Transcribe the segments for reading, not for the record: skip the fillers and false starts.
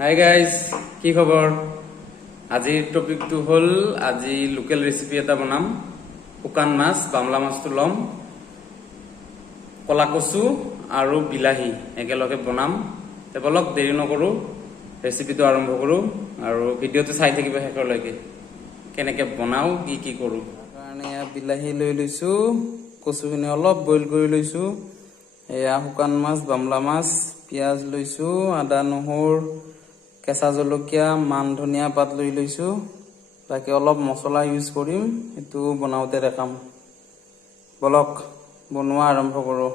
Hi guys, কি খবৰ? আজিৰ টপিকটো হ'ল আজি লোকেল ৰেচিপি এটা বনাম। শুকান মাছ, বামলা মাছটো ল'ম, কলা কচু আৰু বিলাহী একেলগে বনাম। বলক দেৰি নকৰোঁ, ৰেচিপিটো আৰম্ভ কৰোঁ আৰু ভিডিঅ'টো চাই থাকিব শেষলৈকে। কেনেকৈ বনাওঁ, কি কৰোঁ। কাৰণে এয়া বিলাহী লৈ লৈছোঁ, কচুখিনি অলপ বইল কৰি লৈছোঁ। এয়া শুকান মাছ, বামলা মাছ, পিঁয়াজ লৈছোঁ, আদা নহৰু, কেঁচা জলকীয়া, মান ধনিয়া পাত লৈ লৈছোঁ। বাকী অলপ মছলা ইউজ কৰিম, সেইটো বনাওঁতে দেখাম। বলক বনোৱা আৰম্ভ কৰোঁ।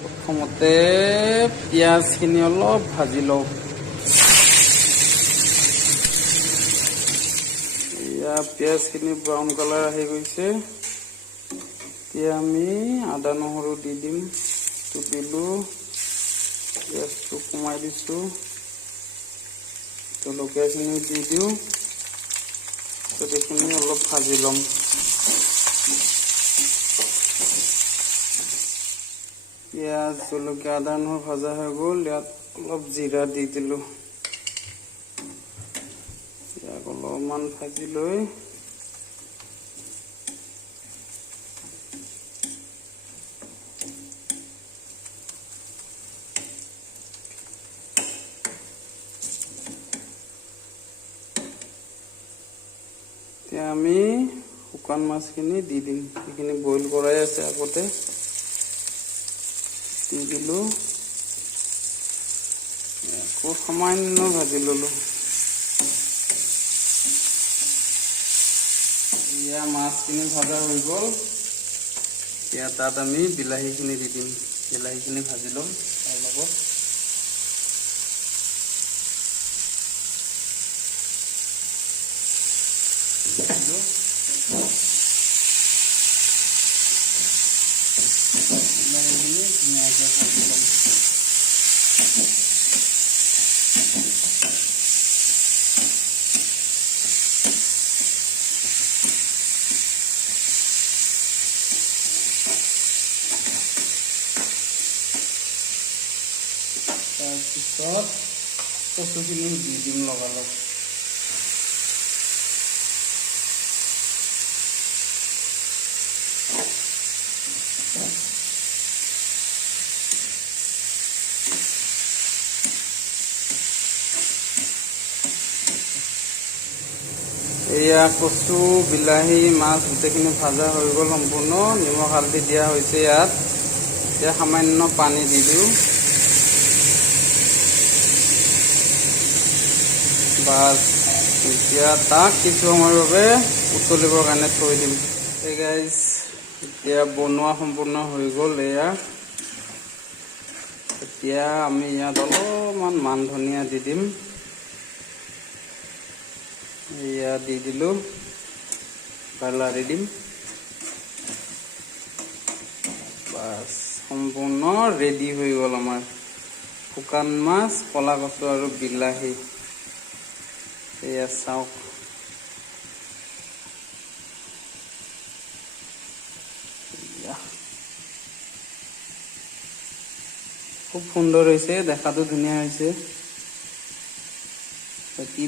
প্ৰথমতে পিঁয়াজখিনি অলপ ভাজি লওঁ। এয়া পিঁয়াজখিনি ব্ৰাউন কালাৰ আহি গৈছে। এতিয়া আমি আদা নহৰু দি দিম। দিলোঁ, পিঁয়াজটো কমাই দিছোঁ, জলকীয়াখিনি দি দিওঁ, এইখিনি অলপ ভাজি ল'ম। পিঁয়াজ, জলকীয়া, আদা নহৰু ভাজা হৈ গ'ল। ইয়াত অলপ জিৰা দি দিলোঁ। ইয়াক অলপমান ভাজি লৈ এতিয়া আমি শুকান মাছখিনি দি দিম। সেইখিনি বইল কৰাই আছে আগতে, দি দিলোঁ। আকৌ সামান্য ভাজি ল'লোঁ। এতিয়া মাছখিনি ভাজা হৈ গ'ল। এতিয়া তাত আমি বিলাহীখিনি দি দিম। বিলাহীখিনি ভাজি ল'ম তাৰ লগত। বিলাহীখিনি ধুনীয়াকৈ ভাজি ল'ম। তাৰপিছত কচুখিনি দি দিম লগালগ। এয়া কচু, বিলাহী, মাছ গোটেইখিনি ভাজা হৈ গ'ল সম্পূৰ্ণ। নিমখ হালধি দিয়া হৈছে ইয়াত। এতিয়া সামান্য পানী দি দিওঁ। বাছ, এতিয়া তাক কিছু সময়ৰ বাবে উতলিবৰ কাৰণে থৈ দিম। এই গাইজ, এতিয়া বনোৱা সম্পূৰ্ণ হৈ গ'ল। এতিয়া আমি ইয়াত অলপমান মান ধনিয়া দি দিম। এয়া দি দিলোঁ, লাৰি দিম। বাছ, সম্পূৰ্ণ ৰেডি হৈ গ'ল আমাৰ শুকান মাছ, কলা কচু আৰু বিলাহী। এয়া চাওক, খুব সুন্দৰ হৈছে, দেখাতো ধুনীয়া হৈছে।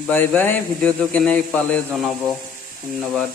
Bye bye. ভিডিঅ'টো কেনে পালে জনাব। ধন্যবাদ।